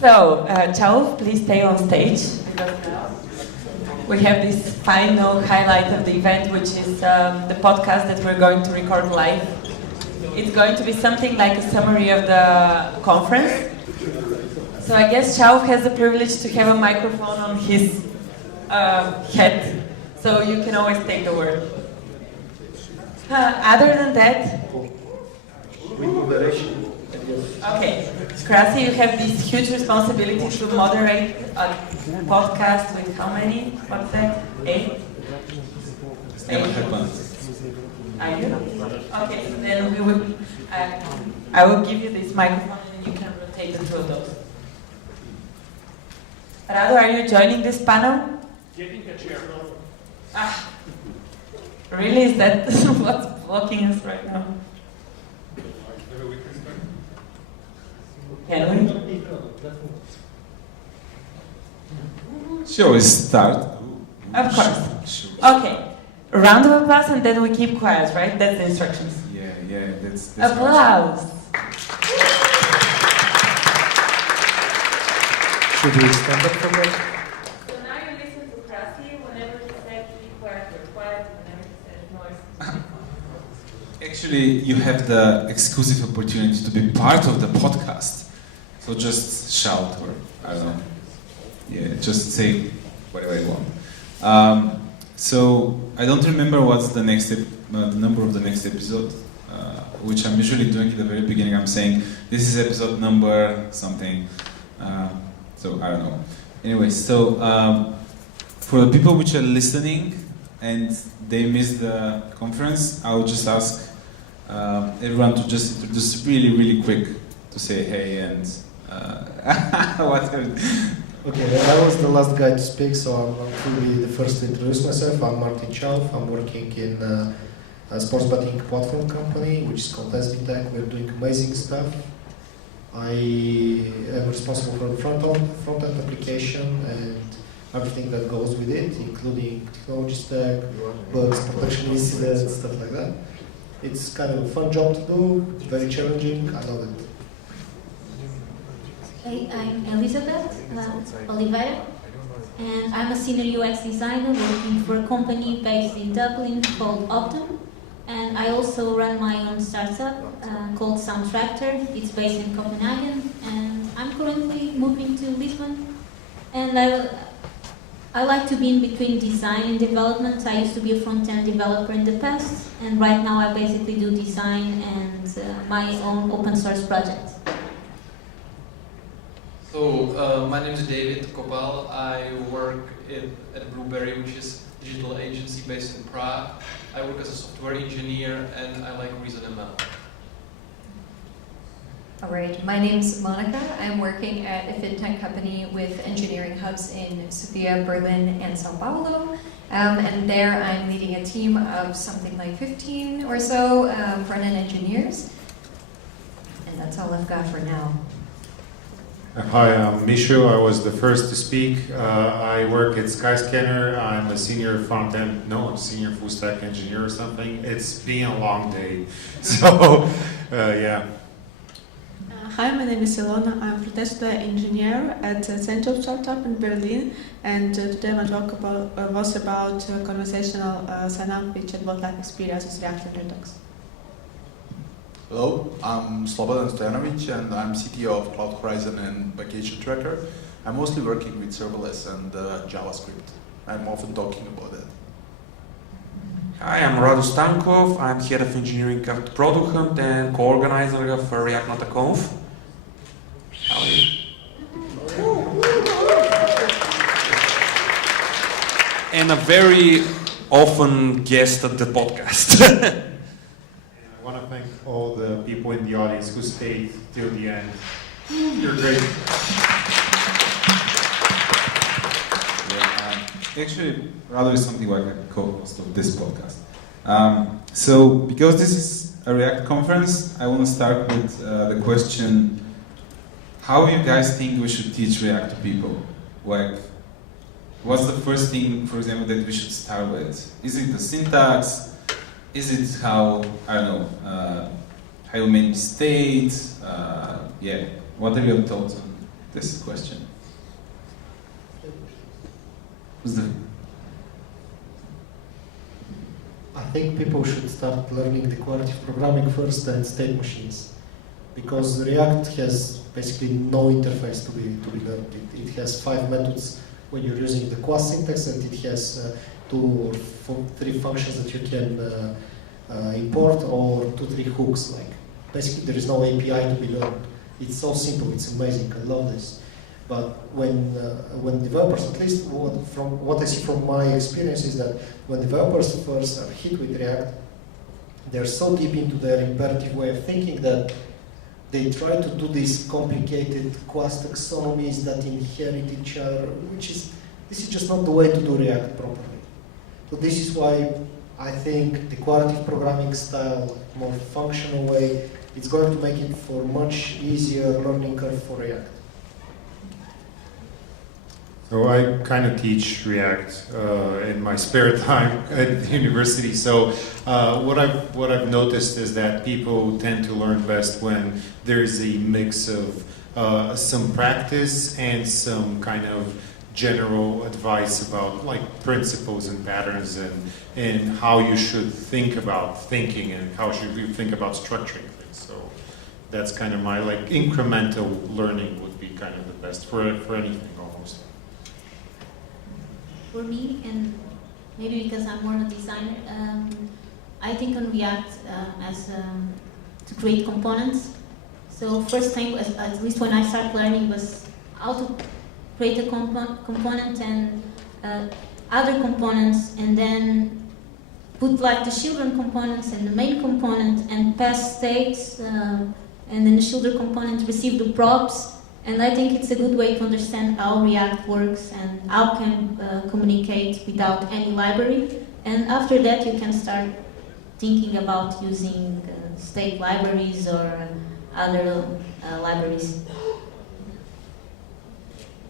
So, Ciao, please stay on stage. We have this final highlight of the event, which is the podcast that we're going to record live. It's going to be something like a summary of the conference. So I guess Ciao has the privilege to have a microphone on his head, so you can always take the word. Other than that, okay, Krasi, you have this huge responsibility to moderate a podcast with how many? What's that? 8? It's never happened. Are you? Okay, so then we will. I will give you this microphone and you can rotate the two of those. Rado, are you joining this panel? Getting a chair. Ah, really? Is that what's blocking us right now? Can we? Shall we start? Of course. Okay. A round of applause and then we keep quiet, right? That's the instructions. Yeah, that's Applause. Should we stand up for that? So now you listen to Krasi. Whenever he said to be quiet, you're quiet. Whenever he said noise. Actually, you have the exclusive opportunity to be part of the podcast. So just shout or, I don't know. Yeah, just say whatever you want. So I don't remember what's the next the number of the next episode, which I'm usually doing at the very beginning. I'm saying this is episode number something. So I don't know. Anyway, so for the people which are listening and they missed the conference, I would just ask everyone to just introduce really quick to say hey and whatever. Okay, I was the last guy to speak, so I'm going to be the first to introduce myself. I'm Martin Chauf. I'm working in a sports betting platform company, which is called SBTech. We're doing amazing stuff. I am responsible for the front-end application and everything that goes with it, including technology stack, bugs, protection incidents, stuff like that. It's kind of a fun job to do, very challenging. I love it. Hey, I'm Elizabeth Oliveira, and I'm a senior UX designer working for a company based in Dublin called Optum, and I also run my own startup called Soundtractor. It's based in Copenhagen, and I'm currently moving to Lisbon, and I like to be in between design and development. I used to be a front-end developer in the past, and right now I basically do design and my own open source project. So, my name is David Kopal. I work at Blueberry, which is a digital agency based in Prague. I work as a software engineer and I like Reason ML. Alright, my name's Monica. I'm working at a fintech company with engineering hubs in Sofia, Berlin, and Sao Paulo. And there I'm leading a team of something like 15 or so front-end engineers. And that's all I've got for now. Hi, I'm Misha. I was the first to speak. I work at Skyscanner. I'm a senior senior full stack engineer or something. It's been a long day. So, yeah. Hi, my name is Ilona. I'm a tester engineer at Central Startup in Berlin. And today my talk was about conversational sign-up with chatbot life experience with React and Redux. Hello, I'm Slobodan Stojanovic and I'm CTO of Cloud Horizon and Vacation Tracker. I'm mostly working with serverless and JavaScript. I'm often talking about that. Hi, I'm Radu Stankov. I'm head of engineering at Product Hunt and co-organizer of React Nata Conf. How are you? And a very often guest at the podcast. I want to thank all the people in the audience who stayed till the end. You're great. Yeah, actually, rather is something like a co-host of this podcast. So, because this is a React conference, I want to start with the question: how you guys think we should teach React to people? Like, what's the first thing, for example, that we should start with? Is it the syntax? Is it how, I don't know, how you manage state? Yeah, what are your thoughts on this question. Who's the? I think people should start learning declarative programming first and state machines, because React has basically no interface to be learned. It has 5 methods when you're using the class syntax, and it has 2 or 3 functions that you can import, or 2-3 hooks. Like basically, there is no API to be learned. It's so simple. It's amazing. I love this. But when developers, at least from what I see from my experience, is that when developers first are hit with React, they're so deep into their imperative way of thinking that they try to do these complicated class taxonomies that inherit each other, this is just not the way to do React properly. So this is why I think declarative programming style, more functional way, it's going to make it for much easier learning curve for React. So I kind of teach React in my spare time at the university. So what I've noticed is that people tend to learn best when there's a mix of some practice and some kind of general advice about like principles and patterns and how you should think about thinking and how should you think about structuring things. So that's kind of my like incremental learning would be kind of the best for anything almost. For me, and maybe because I'm more a designer, I think on React as to create components. So first thing, at least when I started learning, was how to create a component and other components, and then put like the children components and the main component and pass states, and then the children component receive the props. And I think it's a good way to understand how React works and how can communicate without any library. And after that, you can start thinking about using state libraries or other libraries.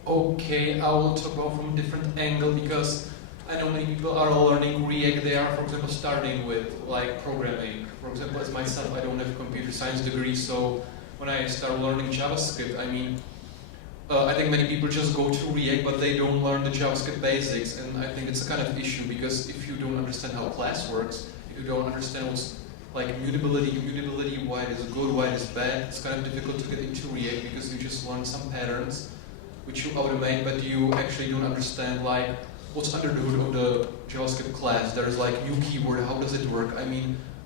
Okay, I will talk about from a different angle because I know many people are learning React. They are, for example, starting with like programming. For example, as myself, I don't have a computer science degree, so when I start learning JavaScript, I think many people just go to React, but they don't learn the JavaScript basics, and I think it's a kind of issue because if you don't understand how class works, if you don't understand what's like immutability, why it is good, why it is bad, it's kind of difficult to get into React because you just learn some patterns which you automate, but you actually don't understand like what's under the hood of the JavaScript class. There's like new keyword, how does it work?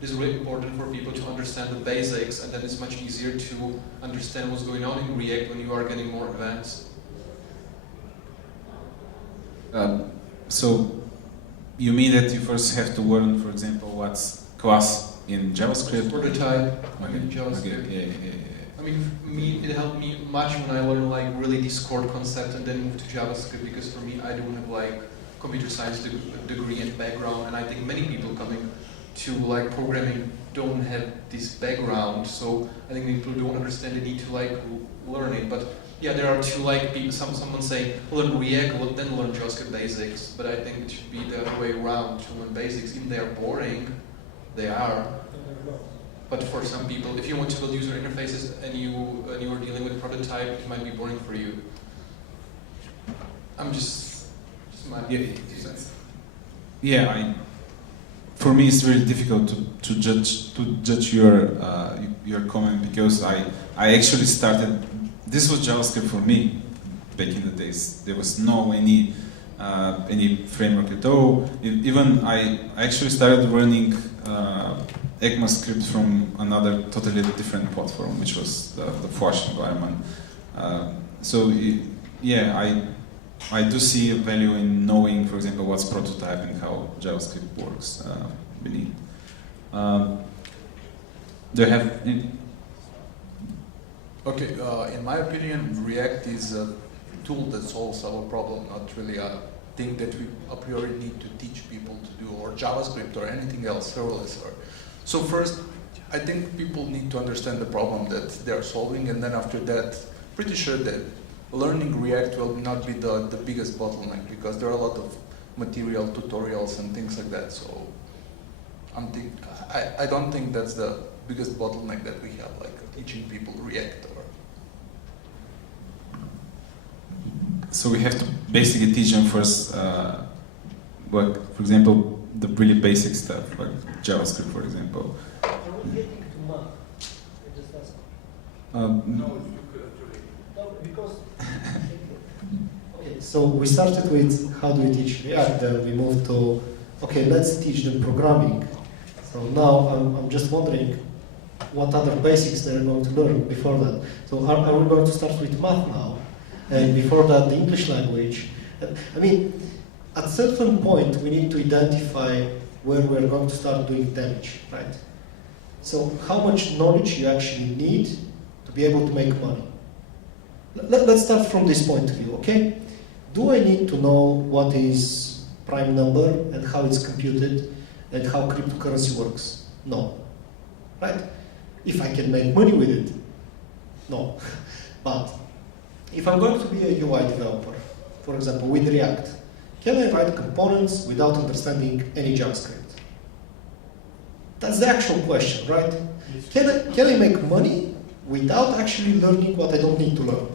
It's really important for people to understand the basics, and then it's much easier to understand what's going on in React when you are getting more advanced. So you mean that you first have to learn, for example, what's class in JavaScript? Prototype in Okay. JavaScript. Okay. Yeah. For me, it helped me much when I learned like really this core concept and then moved to JavaScript because for me, I don't have like computer science degree and background, and I think many people coming to like programming don't have this background, so I think people don't understand the need to like learn it. But yeah, there are two like people. Someone say learn React, then learn JavaScript basics. But I think it should be the other way around to learn basics. Even they are boring, they are. But for some people, if you want to build user interfaces and you are dealing with prototype, it might be boring for you. I'm just my two cents. Yeah, for me it's really difficult to judge your comment because I actually started. This was JavaScript for me back in the days. There was no any framework at all. Even I actually started running ECMAScript from another totally different platform, which was the Flash environment. I do see a value in knowing, for example, what's prototype and how JavaScript works beneath. Do you have any? Okay, in my opinion, React is a tool that solves our problem, not really a thing that we a priori need to teach people to do, or JavaScript or anything else, serverless. So first, I think people need to understand the problem that they're solving, and then after that, pretty sure that learning React will not be the biggest bottleneck because there are a lot of material, tutorials, and things like that. So I don't think that's the biggest bottleneck that we have, like teaching people React. So we have to basically teach them first, for example, the really basic stuff, like JavaScript, for example. Because okay, so we started with how do we teach React, then we moved to okay, let's teach them programming. So now I'm just wondering what other basics they're going to learn before that. So are we going to start with math now? And before that, the English language. I mean, at a certain point, we need to identify where we're going to start doing damage, right? So how much knowledge you actually need to be able to make money? Let's start from this point of view, okay? Do I need to know what is prime number and how it's computed and how cryptocurrency works? No, right? If I can make money with it, no. But if I'm going to be a UI developer, for example, with React, can I write components without understanding any JavaScript? That's the actual question, right? Can I make money without actually learning what I don't need to learn?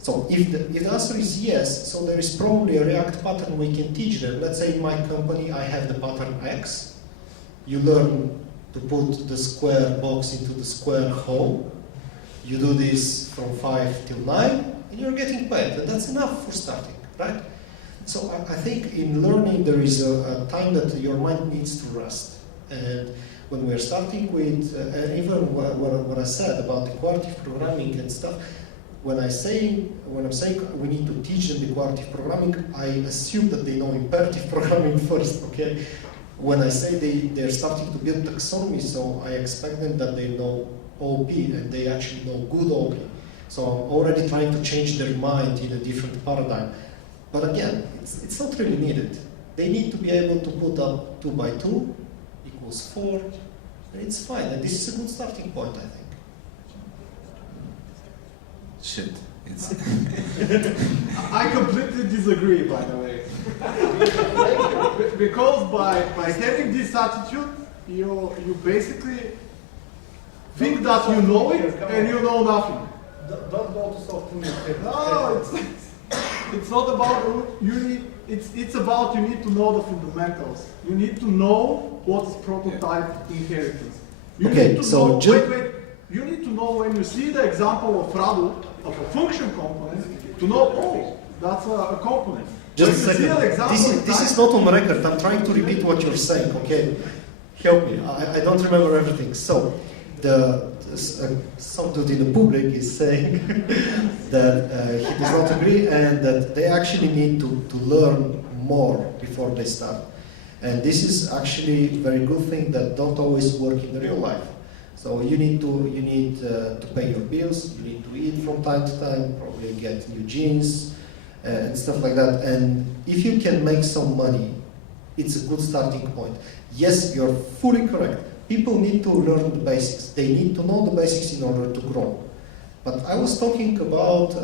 So if the answer is yes, so there is probably a React pattern we can teach them. Let's say in my company I have the pattern X. You learn to put the square box into the square hole. You do this from 5 till 9, and you're getting paid, and that's enough for starting, right? So I think in learning there is a time that your mind needs to rest. And when we're starting with, and even what I said about declarative programming and stuff, when I'm saying we need to teach them declarative programming, I assume that they know imperative programming first, okay? When I say they're starting to build taxonomy, so I expect them that they know OP and they actually know good OP. So I'm already trying to change their mind in a different paradigm. But again, it's not really needed. They need to be able to put up 2 by 2 equals 4, and it's fine. And this is a good starting point, I think. Shit. I completely disagree, by the way. Because by having this attitude, you basically think that you know it and you know nothing. Don't go to soft limit. No, it's not about it's about you need to know the fundamentals. You need to know what's prototype inheritance. You Okay, need to so know, wait. You need to know when you see the example of Radu of a function component to know, oh, that's a component. Just a second. This is not on record. I'm trying to repeat what you're saying, okay? Help me. I don't remember everything. So, some dude in the public is saying that he does not agree and that they actually need to learn more before they start. And this is actually a very good thing that don't always work in the real life. So you need to pay your bills, you need to eat from time to time, probably get new jeans and stuff like that. And if you can make some money, it's a good starting point. Yes, you're fully correct. People need to learn the basics. They need to know the basics in order to grow. But I was talking about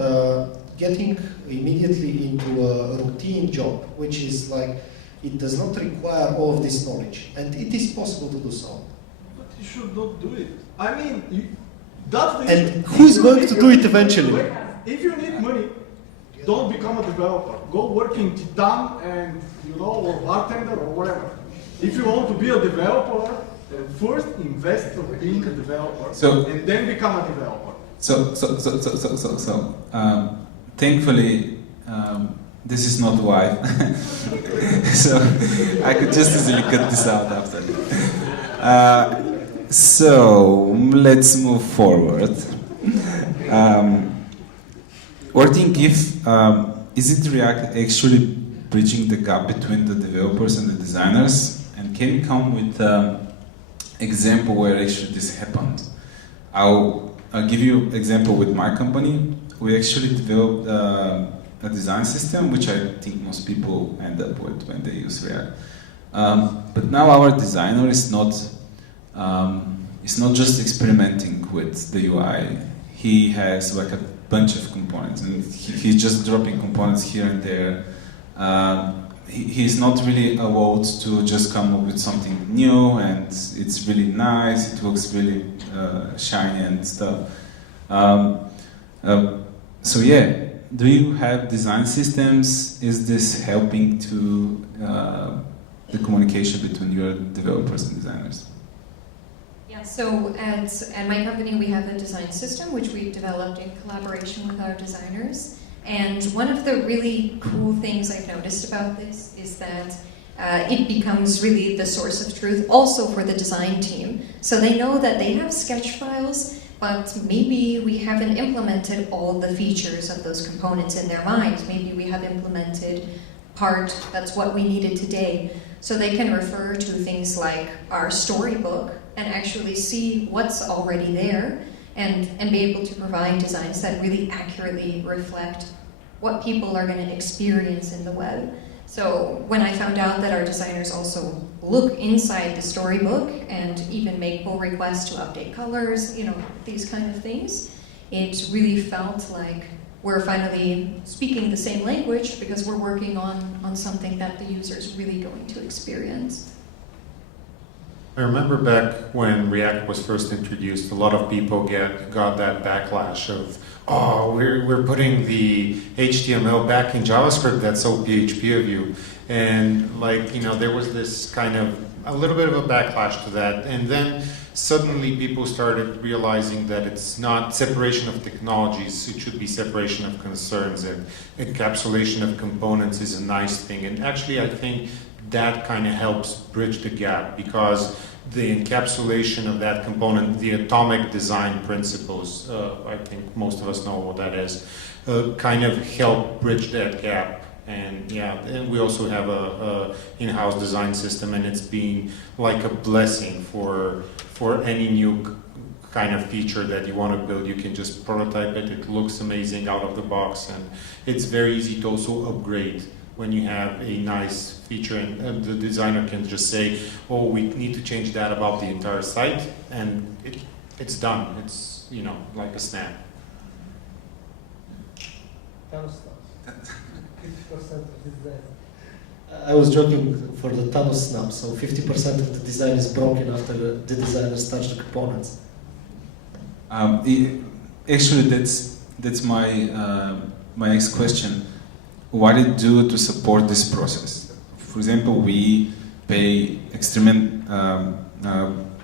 getting immediately into a routine job, which is like, it does not require all of this knowledge. And it is possible to do so. But you should not do it. I mean, that's the And issue. who is going to do it eventually? If you need money, don't become a developer. Go work in Titan and, or bartender or whatever. If you want to be a developer, then first invest in being a developer and then become a developer. Thankfully, this is not why. So I could just easily cut this out after. So let's move forward. Or think if is it React actually bridging the gap between the developers and the designers? And can you come with example where actually this happened? I'll give you example with my company. We actually developed a design system, which I think most people end up with when they use React. But now our designer is not just experimenting with the UI. He has like a bunch of components, and he's just dropping components here and there. He's not really allowed to just come up with something new, and it's really nice. It looks really shiny and stuff. So yeah, do you have design systems? Is this helping to the communication between your developers and designers? Yeah, so at my company we have a design system which we've developed in collaboration with our designers. And one of the really cool things I've noticed about this is that it becomes really the source of truth also for the design team. So they know that they have sketch files, but maybe we haven't implemented all the features of those components in their mind. Maybe we have implemented part that's what we needed today. So they can refer to things like our storybook and actually see what's already there and be able to provide designs that really accurately reflect what people are going to experience in the web. So when I found out that our designers also look inside the storybook and even make pull requests to update colors, you know, these kind of things, it really felt like we're finally speaking the same language because we're working on something that the user is really going to experience. I remember back when React was first introduced, a lot of people got that backlash of, oh, we're putting the HTML back in JavaScript, that's so PHP of you. And like, you know, there was this kind of, a little bit of a backlash to that. And then suddenly people started realizing that it's not separation of technologies, it should be separation of concerns, and encapsulation of components is a nice thing. And actually I think that kind of helps bridge the gap, because the encapsulation of that component, the atomic design principles, I think most of us know what that is, kind of help bridge that gap. And yeah, and we also have a in-house design system, and it's been like a blessing for any new kind of feature that you want to build. You can just prototype it, it looks amazing out of the box, and it's very easy to also upgrade when you have a nice feature, and the designer can just say, oh, we need to change that about the entire site, and it's done. It's, you know, like a snap. 50% of design. I was joking for the Thanos snap, so 50% of the design is broken after the designers touch the components. Actually, that's my next question. What do you do to support this process? For example, we pay extreme.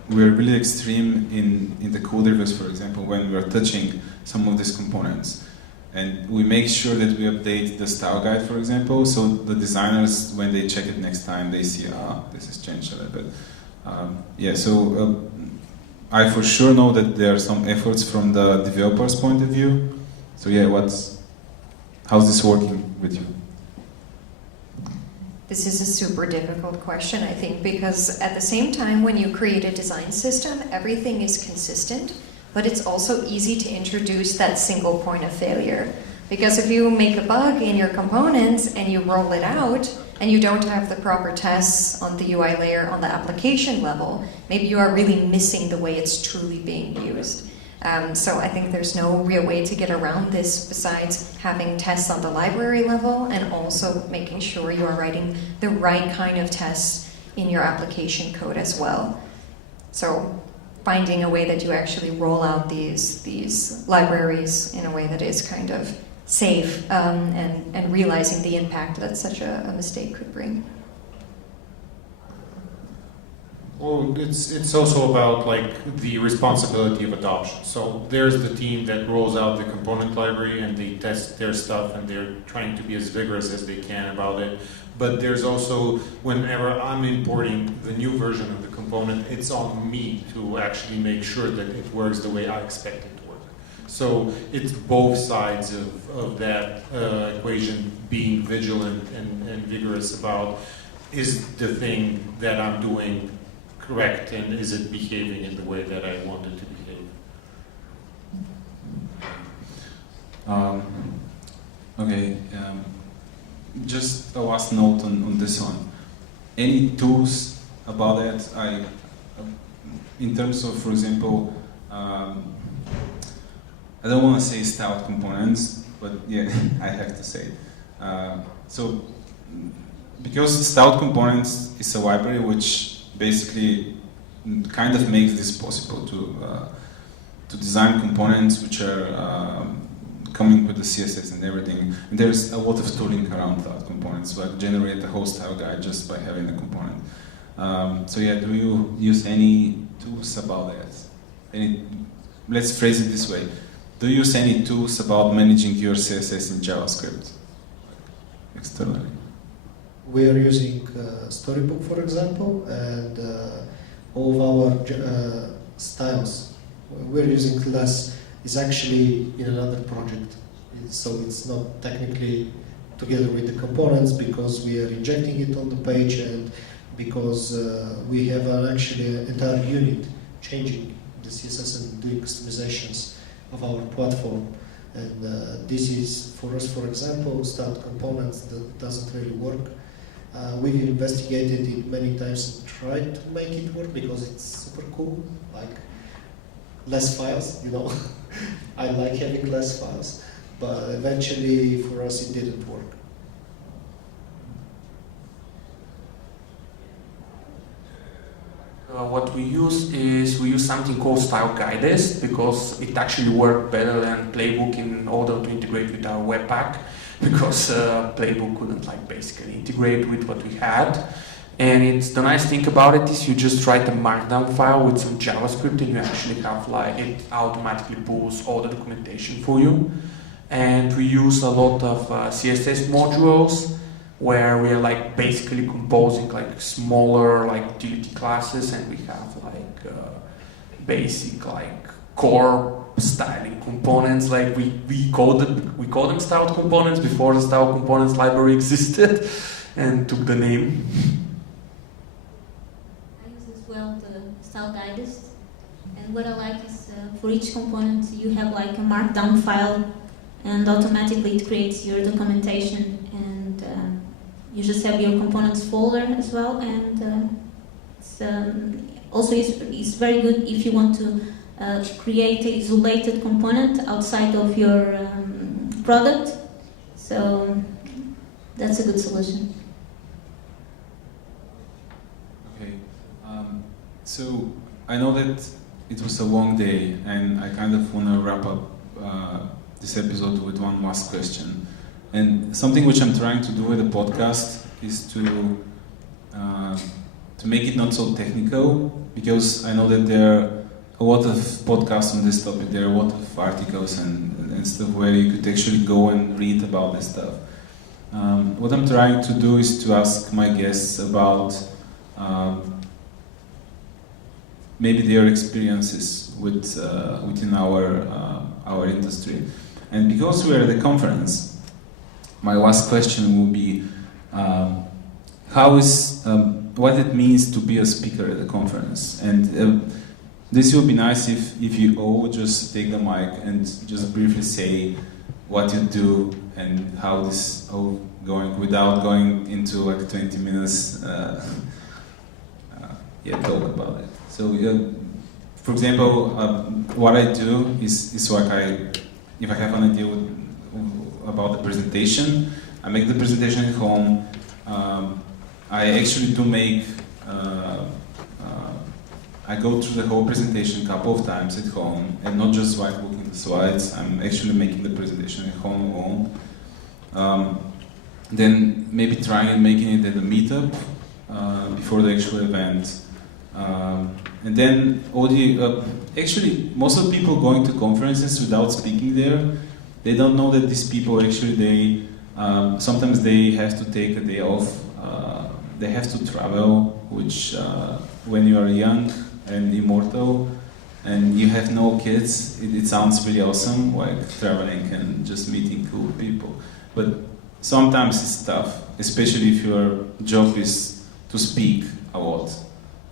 We are really extreme in the code reviews, for example, when we are touching some of these components. And we make sure that we update the style guide, for example, so the designers, when they check it next time, they see, this has changed a little bit. I for sure know that there are some efforts from the developer's point of view. So yeah, how's this working with you? This is a super difficult question, I think, because at the same time, when you create a design system, everything is consistent. But it's also easy to introduce that single point of failure. Because if you make a bug in your components and you roll it out, and you don't have the proper tests on the UI layer on the application level, maybe you are really missing the way it's truly being used. So I think there's no real way to get around this besides having tests on the library level and also making sure you are writing the right kind of tests in your application code as well. So finding a way that you actually roll out these libraries in a way that is kind of safe and realizing the impact that such a mistake could bring. Well, it's also about like the responsibility of adoption. So there's the team that rolls out the component library and they test their stuff and they're trying to be as vigorous as they can about it. But there's also, whenever I'm importing the new version of the component, it's on me to actually make sure that it works the way I expect it to work. So it's both sides of that equation, being vigilant and vigorous about, is the thing that I'm doing correct and is it behaving in the way that I want it to behave? Okay. Just a last note on this one. Any tools about that? In terms of, for example, I don't want to say styled components, but yeah, I have to say it. So, because styled components is a library which basically kind of makes this possible to design components which are coming with the CSS and everything. And there's a lot of tooling around cloud components, like generate a whole style guide just by having a component. So yeah, do you use any tools about that? Let's phrase it this way. Do you use any tools about managing your CSS in JavaScript externally? We are using Storybook, for example, and all of our styles we're using class is actually in another project. So it's not technically together with the components because we are injecting it on the page and because we have actually an entire unit changing the CSS and doing customizations of our platform. And this is, for us, for example, start components that doesn't really work. We've investigated it many times and tried to make it work because it's super cool, like less files, you know. I like having less files, but eventually for us it didn't work. What we use something called style guides because it actually worked better than Playbook in order to integrate with our Webpack because Playbook couldn't basically integrate with what we had. And the nice thing about it is you just write a markdown file with some JavaScript and you actually have it automatically pulls all the documentation for you. And we use a lot of CSS modules where we are basically composing smaller utility classes, and we have basic core styling components. We call them style components before the style components library existed and took the name. I use as well the style digest, and what I like is for each component you have a markdown file, and automatically it creates your documentation, and you just have your components folder as well, and it's very good if you want to create an isolated component outside of your product. So that's a good solution. Okay, so I know that it was a long day, and I kind of want to wrap up this episode with one last question. And something which I'm trying to do with the podcast is to make it not so technical, because I know that there are a lot of podcasts on this topic, there are a lot of articles and stuff where you could actually go and read about this stuff. What I'm trying to do is to ask my guests about maybe their experiences within our industry. And because we are at a conference, my last question will be what it means to be a speaker at a conference. And this will be nice if you all just take the mic and just briefly say what you do and how this all going without going into 20 minutes talk about it. So for example, what I do is if I have an idea about the presentation, I make the presentation at home. I actually do make, I go through the whole presentation a couple of times at home, and not just looking at the slides, I'm actually making the presentation at home alone. Then maybe trying and making it at a meetup before the actual event. And then actually most of the people going to conferences without speaking there, they don't know that these people actually, sometimes they have to take a day off, they have to travel, which when you are young and immortal and you have no kids, it sounds really awesome, traveling and just meeting cool people. But sometimes it's tough, especially if your job is to speak a lot.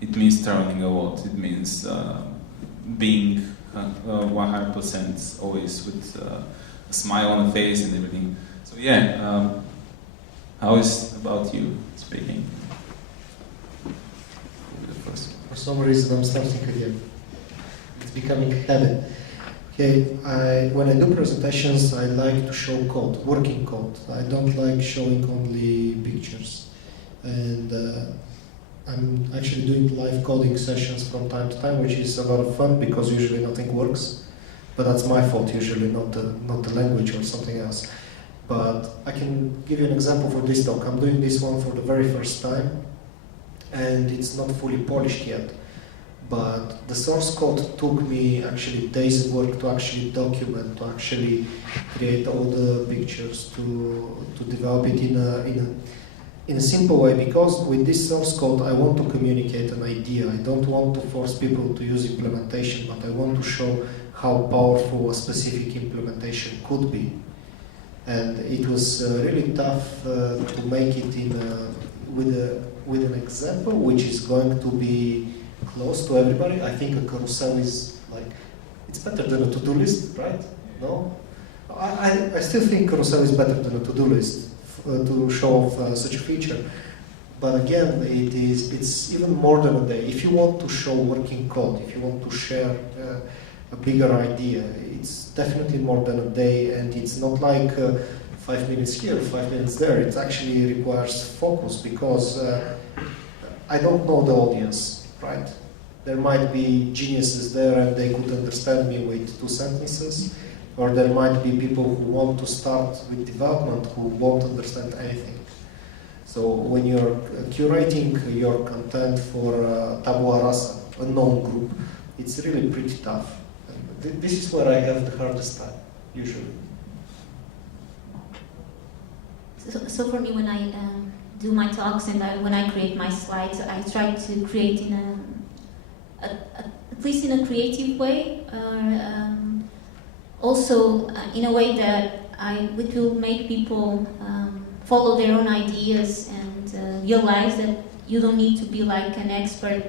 It means traveling a lot, it means being 100% always with a smile on the face and everything. So yeah, how is about you speaking? For some reason I'm starting again. It's becoming a habit. Okay, when I do presentations, I like to show code, working code. I don't like showing only pictures. And I'm actually doing live coding sessions from time to time, which is a lot of fun because usually nothing works. but that's my fault usually, not the language or something else. But I can give you an example for this talk. I'm doing this one for the very first time, and it's not fully polished yet. But the source code took me actually days of work to actually document, to actually create all the pictures, to develop it in a simple way. Because with this source code, I want to communicate an idea. I don't want to force people to use implementation, but I want to show how powerful a specific implementation could be. And it was really tough to make it with an example which is going to be close to everybody. I think a carousel is it's better than a to-do list, right? No? I still think carousel is better than a to-do list to show off such a feature. But again, it's even more than a day. If you want to show working code, if you want to share a bigger idea, it's definitely more than a day, and it's not like 5 minutes here, 5 minutes there. It actually requires focus, because I don't know the audience, right? There might be geniuses there and they could understand me with 2 sentences, or there might be people who want to start with development who won't understand anything. So when you're curating your content for tabula rasa, a known group, it's really pretty tough. And this is where I have the hardest time, usually. So for me, when I do my talks and when I create my slides, I try to create at least in a creative way, also in a way that it will make people follow their own ideas and realize that you don't need to be like an expert,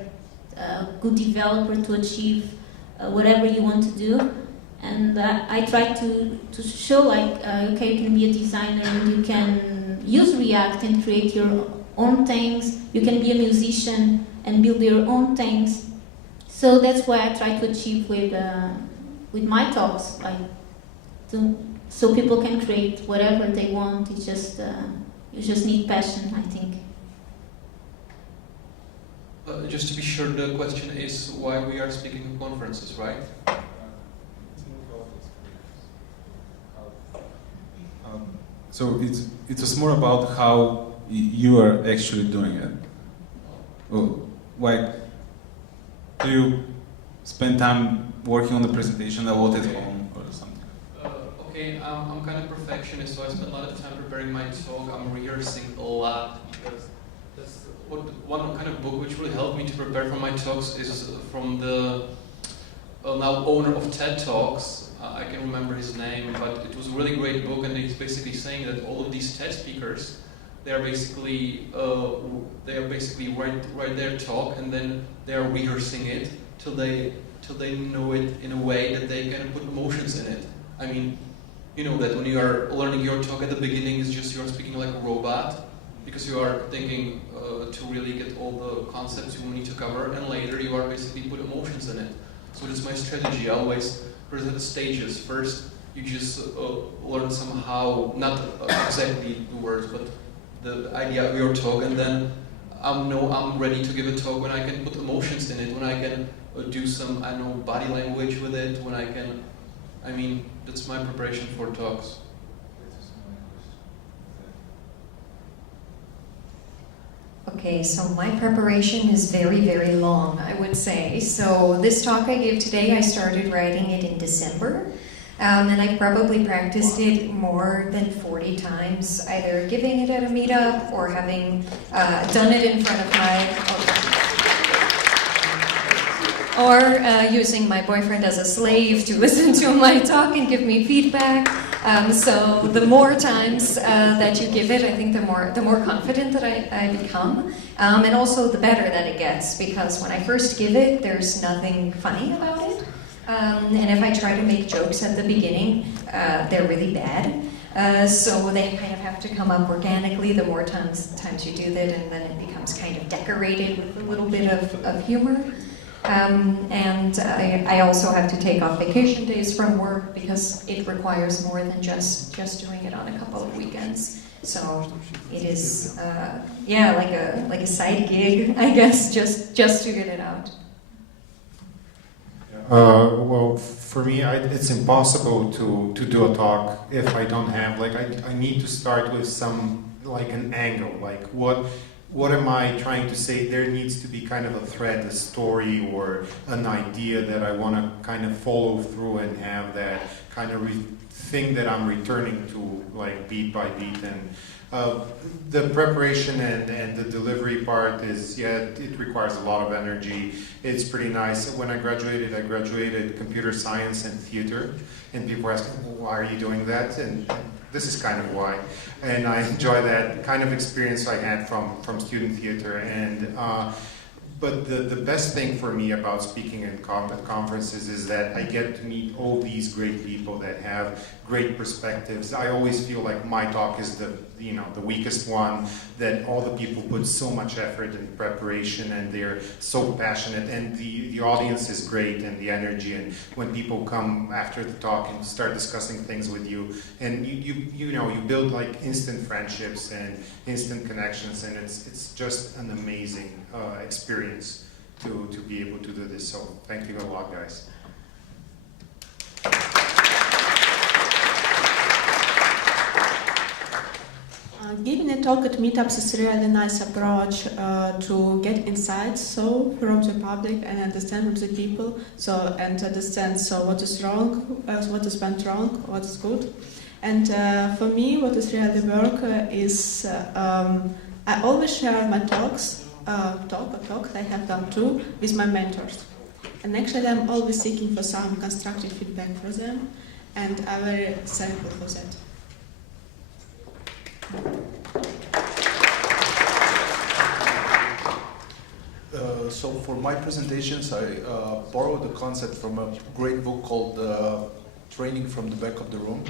good developer to achieve whatever you want to do. And I try to show okay, you can be a designer and you can use React and create your own things. You can be a musician and build your own things. So that's what I try to achieve with my talks, so people can create whatever they want. It's just you just need passion, I think. Just to be sure, the question is why we are speaking at conferences, right? So it was more about how you are actually doing it. Like, do you spend time working on the presentation a lot at home or something? Okay, I'm kind of perfectionist, so I spend a lot of time preparing my talk. I'm rehearsing a lot, because that's one kind of book which really helped me to prepare for my talks is from the now owner of TED Talks. I can't remember his name, but it was a really great book, and he's basically saying that all of these TED speakers, they are basically write their talk, and then they are rehearsing it till they know it in a way that they can put emotions in it. I mean, you know that when you are learning your talk at the beginning, it's just you are speaking like a robot, because you are thinking to really get all the concepts you need to cover, and later you are basically put emotions in it. So that's my strategy. I always present the stages. First, you just learn somehow, not exactly the words, but the idea of your talk, and then I'm ready to give a talk when I can put emotions in it, when I can do some, I don't know, body language with it, when I can, I mean, that's my preparation for talks. Okay, so my preparation is very, very long, I would say. So this talk I gave today, I started writing it in December. And I probably practiced it more than 40 times, either giving it at a meetup or having done it in front of or using my boyfriend as a slave to listen to my talk and give me feedback. So the more times that you give it, I think the more confident that I become, and also the better that it gets, because when I first give it, there's nothing funny about it. And if I try to make jokes at the beginning, they're really bad. So they kind of have to come up organically the more times you do that, and then it becomes kind of decorated with a little bit of humor. And I also have to take off vacation days from work, because it requires more than just doing it on a couple of weekends. So it is, like a side gig, I guess, just to get it out. Well, for me, it's impossible to do a talk if I don't have, like, I need to start with some, like, an angle, like, what am I trying to say? There needs to be kind of a thread, a story, or an idea that I want to kind of follow through and have that kind of thing that I'm returning to, like, beat by beat. And the preparation and the delivery part is, it requires a lot of energy. It's pretty nice. When I graduated computer science and theater, and people ask, well, why are you doing that? And this is kind of why. And I enjoy that kind of experience I had from student theater. And but the best thing for me about speaking at conferences is that I get to meet all these great people that have great perspectives. I always feel like my talk is the weakest one, that all the people put so much effort in preparation and they're so passionate, and the audience is great, and the energy, and when people come after the talk and start discussing things with you, and you build like instant friendships and instant connections, and it's just an amazing experience to be able to do this. So thank you a lot, guys. Giving a talk at Meetups is a really nice approach to get insights from the public and understand from the people, and understand what is wrong, what is went wrong, what is good. And for me, what is really work is I always share my talks I have done too with my mentors. And actually I'm always seeking for some constructive feedback for them, and I'm very thankful for that. So for my presentations, I borrowed the concept from a great book called Training from the Back of the Room.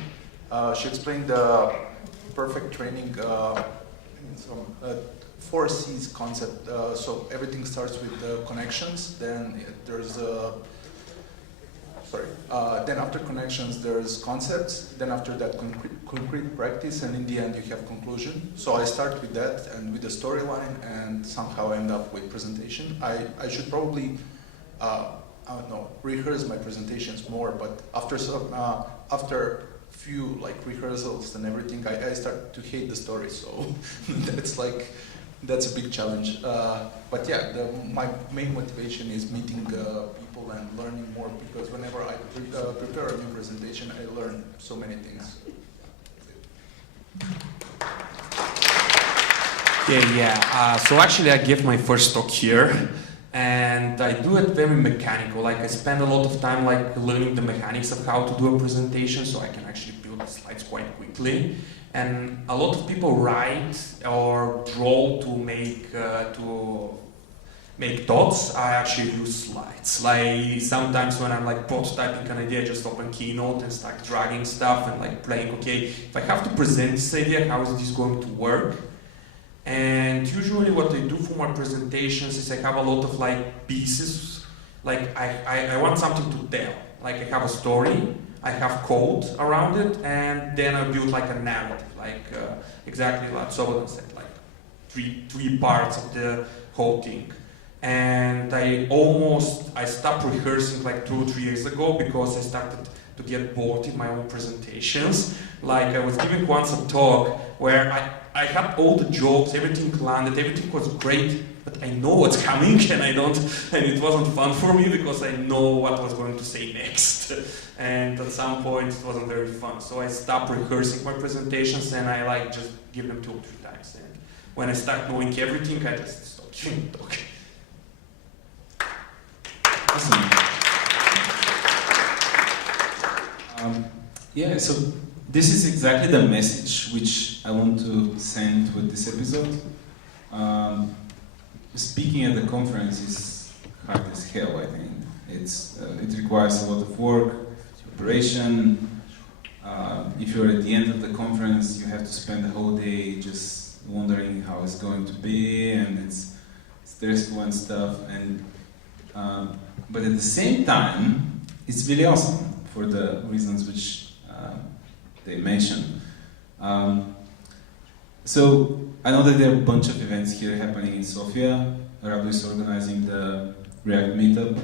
She explained the perfect training, 4 C's concept. So everything starts with connections, then there's then after connections there's concepts, then after that concrete practice, and in the end you have conclusion. So I start with that and with the storyline, and somehow end up with presentation. I should probably rehearse my presentations more, but after few rehearsals and everything, I start to hate the story. So that's a big challenge. But yeah, my main motivation is meeting people and learning more, because whenever I prepare a new presentation, I learn so many things. So actually I gave my first talk here, and I do it very mechanical. Like I spend a lot of time learning the mechanics of how to do a presentation, so I can actually build the slides quite quickly. And a lot of people write or draw to make dots. I actually use slides. Like sometimes when I'm prototyping an idea, I just open Keynote and start dragging stuff and playing, okay, if I have to present this idea, how is this going to work? And usually what I do for my presentations is I have a lot of pieces. I want something to tell. I have a story, I have code around it, and then I build a narrative, exactly like Sobodan said, three parts of the whole thing. And I stopped rehearsing 2 or 3 years ago, because I started to get bored in my own presentations. I was giving once a talk where I had all the jokes, everything landed, everything was great, but I know what's coming, and it wasn't fun for me because I know what I was going to say next. And at some point it wasn't very fun. So I stopped rehearsing my presentations, and I just give them 2 or 3 times. And when I start knowing everything, I just stop giving the talk. Awesome. So this is exactly the message which I want to send with this episode. Speaking at the conference is hard as hell, I think. It requires a lot of work, preparation. If you're at the end of the conference, you have to spend the whole day just wondering how it's going to be, and it's stressful and stuff. But at the same time, it's really awesome for the reasons which they mentioned. So I know that there are a bunch of events here happening in Sofia. Radu is organizing the React Meetup.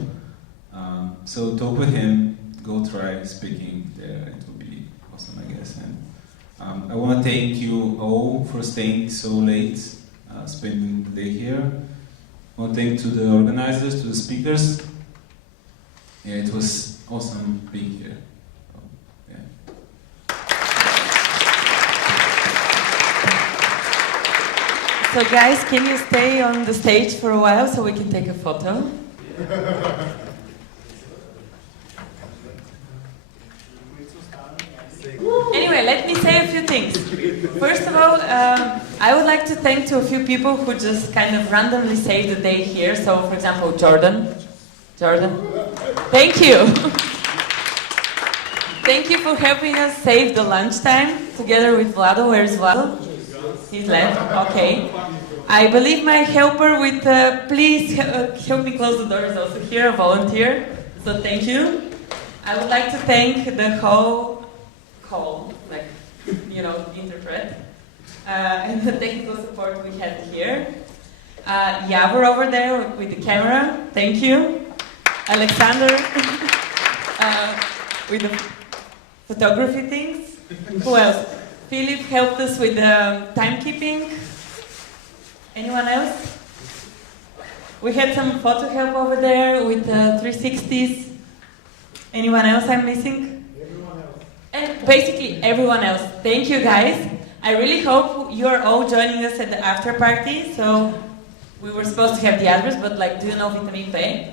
So talk with him, go try speaking there. It will be awesome, I guess. And I want to thank you all for staying so late, spending the day here. I want to thank to the organizers, to the speakers. Yeah, it was awesome being here. So, yeah. So guys, can you stay on the stage for a while so we can take a photo? Anyway, let me say a few things. First of all, I would like to thank to a few people who just kind of randomly saved the day here. So, for example, Jordan, thank you. Thank you for helping us save the lunchtime together with Vlado. Where is Vlado? He's left. Okay. I believe my helper with please help me close the door is also here, a volunteer. So thank you. I would like to thank the whole like, interpret, and the technical support we had here. Javor over there with the camera, thank you. Alexander with the photography things. Who else? Philip helped us with the timekeeping. Anyone else? We had some photo help over there with the 360s. Anyone else I'm missing? And basically everyone else. Thank you guys. I really hope you are all joining us at the after party. So we were supposed to have the address, but like, do you know Vitamin P?